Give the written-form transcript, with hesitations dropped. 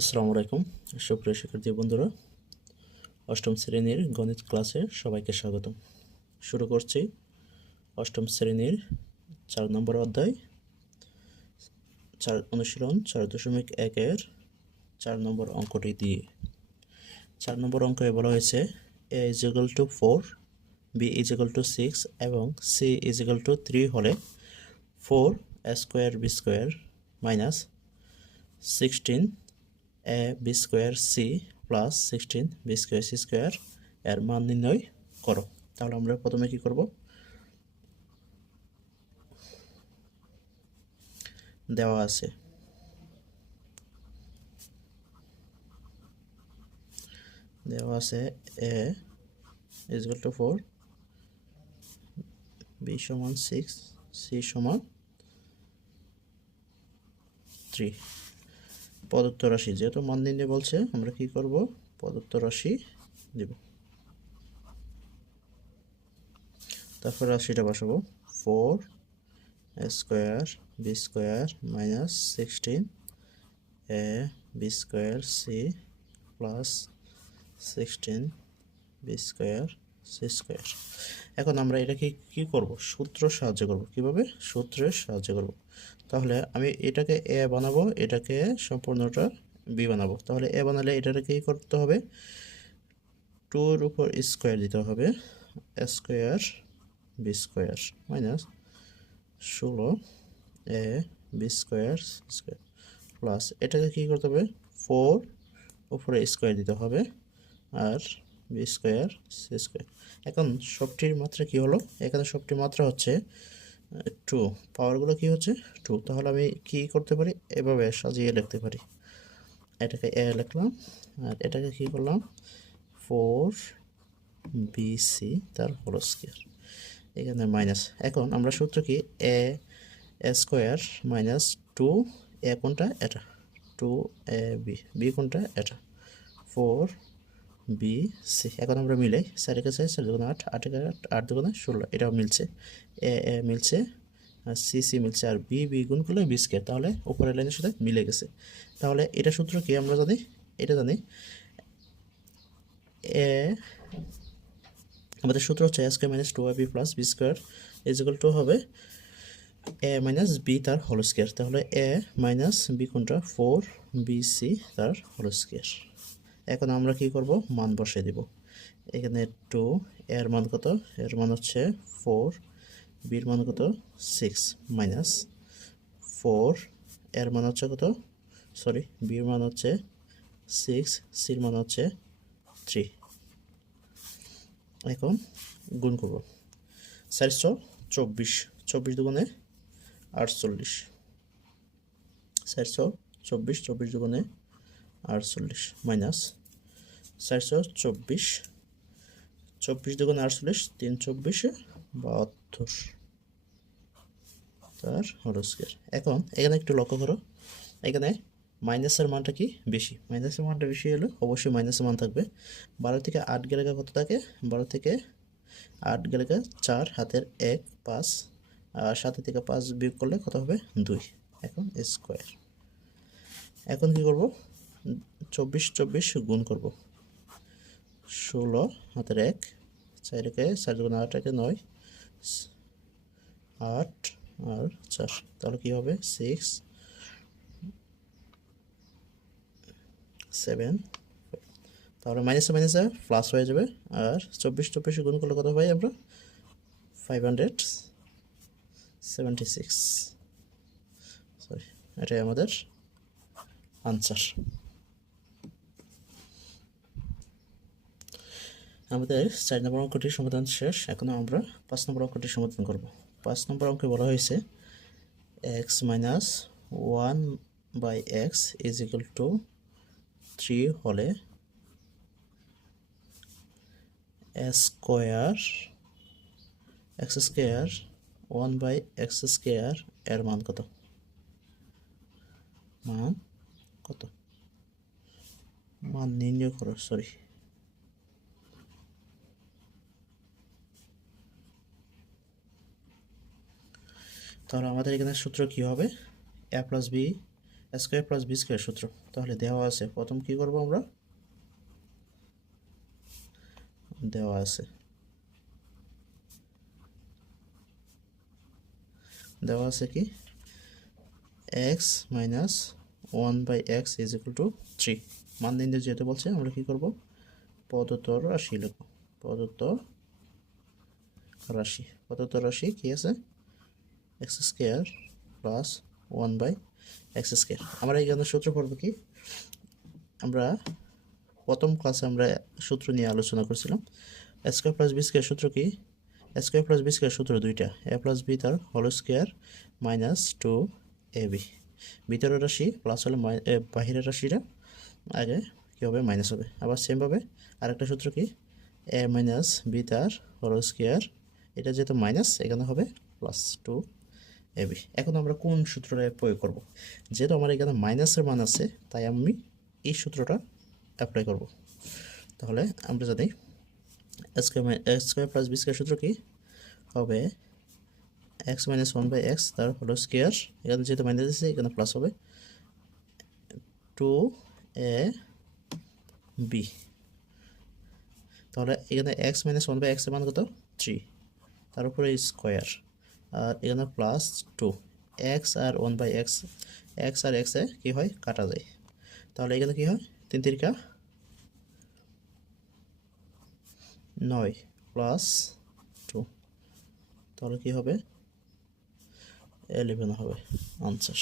আসসালামু আলাইকুম সুপ্রিয় শিক্ষার্থী বন্ধুরা, অষ্টম শ্রেণীর গণিত ক্লাসে সবাইকে স্বাগতম। শুরু করছি অষ্টম শ্রেণীর 4 নম্বর অধ্যায় অনুশীলন 4.1-এর 4 নম্বর অঙ্কটি দিয়ে। 4 নম্বর অঙ্কে বলা হয়েছে a = 4, b = 6 এবং c = 3 হলে 4a² b² - 16 a² c plus 16 b² c² এর মান নির্ণয় করো। তাহলে আমরা প্রথমে কি করব, দেওয়া আছে a = 4, b = 6, c = 3। প্রদত্ত রাশি, যেহেতু মান নির্ণয় বলছে আমরা কি করব, প্রদত্ত রাশি দেব, তারপর রাশিটা বসাবো 4a² b² - 16 a b² c plus 16 b² c²। এখন আমরা এটাকে কি করব, সূত্র সাহায্য করব। কিভাবে? সূত্রের সাহায্য করব। তাহলে আমি এটাকে a বানাবো, এটাকে সম্পূর্ণটা b বানাবো। তাহলে a বানালে এটাকে কি করতে হবে, 2 এর উপর স্কয়ার দিতে হবে, a² b² minus 16 a b² c² plus এটাকে কি করতে হবে, 4 উপরে স্কয়ার দিতে হবে আর b² c²। এখন সবটির মাত্রা কি হলো, এখানে সবটির মাত্রা হচ্ছে 2, পাওয়ারগুলো কি হচ্ছে 2। তাহলে আমি কি করতে পারি, এভাবে সাজিয়ে লিখতে পারি। এটাকে a লিখলাম আর এটাকে কি করলাম, 4bc তার হোল স্কয়ার, এখানে মাইনাস। এখন আমরা সূত্র কি, a² মাইনাস 2, a কোনটা, এটা 2ab, b কোনটা, এটা 4bc। এখন আমরা মিলাই 4 একে 4, 4 দুগুণে 8, 8 একে 8, 8 দুগুণে 16, এটাও মিলছে, a মিলছে আর c মিলছে আর b গুণ করলে b²। তাহলে উপরের লাইনের সাথে মিলে গেছে। তাহলে এটা সূত্র কি আমরা জানি, এটা জানি আমাদের সূত্র হচ্ছে a² - 2ab + b² = হবে a - b তার হোল স্কয়ার। তাহলে a - b কোনটা, 4bc তার হোল স্কয়ার। এখন আমরা কি করব, মান বসিয়ে দিব। এখানে 2, এর মান কত, এর মান হচ্ছে 4, বির মান কত 6 মাইনাস 4, এর মান হচ্ছে কত, সরি বির মান হচ্ছে 6, সির মান হচ্ছে 3। এখন গুণ করব, 424, 24 দুগুণে 48, 424, 24 দুগুণে 48 মাইনাস 424, 24 দুগুণে 48, 3 24 72 তার হোল স্কয়ার। এখন এখানে একটু লক্ষ্য করো, এখানে মাইনাসের মানটা কি বেশি, মাইনাসের মানটা বেশি হলে অবশ্যই মাইনাসের মান থাকবে। 12 থেকে 8 গেলে কত থাকে, 12 থেকে 8 গেলে 4, হাতের 1 5 আর 7 থেকে 5 বিয়োগ করলে কত হবে 2, এখন স্কয়ার। এখন কি করব, 24 24 গুণ করব, 16 হাতের 1, 4 একে 4 দুগুণে 8, একে 9, 8 আর 4, তাহলে কি হবে 6 7। তাহলে মাইনাসে মাইনাসে প্লাস হয়ে যাবে আর 24 24 গুণ করলে কত পাই আমরা, 576। সরি, এটাই আমাদের আনসার। আমাদের 4 নম্বর অঙ্কটির সমাধান শেষ। এখন আমরা 5 নম্বর অঙ্কটির সমাধান করব। 5 নম্বর অঙ্কে বলা হয়েছে x - 1/x = 3 হলে x² 1/x² এর মান কত, মান নির্ণয় করো। সরি, তাহলে আমাদের এখানে সূত্র কি হবে, a + b square plus B square সূত্র। তাহলে দেওয়া আছে, প্রথম কি করব আমরা, দেওয়া আছে কি x minus 1/x is equal to 3। মান নির্ণয় যেহেতু বলছে আমরা কি করব, প্রদত্ত রাশি লিখব। প্রদত্ত রাশি কি আছে, x square plus 1/x square. আমরা এখানে সূত্র পড়ব কি, আমরা প্রথম ক্লাসে আমরা সূত্র নিয়ে আলোচনা করছিলাম। স্কোয়ার প্লাস বি স্কোয়ার সূত্র কি, স্কোয়ার প্লাস বি স্কোয়ার সূত্র দুইটা, এ প্লাস বি তার হোল স্কোয়ার মাইনাস 2ab। ভিতরের রাশি প্লাস হলে বাহিরের রাশিটা আগে কী হবে, মাইনাস হবে। আবার সেমভাবে আরেকটা সূত্র কি, এ মাইনাস বি তার হোল স্কোয়ার, এটা যেহেতু মাইনাস এখানে হবে প্লাস 2ab। এখন আমরা কোন সূত্রটা প্রয়োগ করব, যেহেতু আমার এখানে মাইনাসের মান আছে তাই আমি এই সূত্রটা অ্যাপ্লাই করব। তাহলে আমরা জানি স্কোয়ার প্লাস বি স্কোয়ার সূত্র কি হবে, এক্স মাইনাস 1/x তার হোল স্কোয়ার, এখানে যেহেতু মাইনাস আছে এখানে প্লাস হবে 2ab। তাহলে এখানে এক্স মাইনাস 1/x এর মান কত, 3, তার উপরে স্কোয়ার, আর এখানে প্লাস 2, এক্স আর 1/x, এক্স আর এক্সে কী হয়, কাটা যায়। তাহলে এখানে কী হয়, 3 3 9 প্লাস 2, তাহলে কী হবে, 11 হবে আনসার।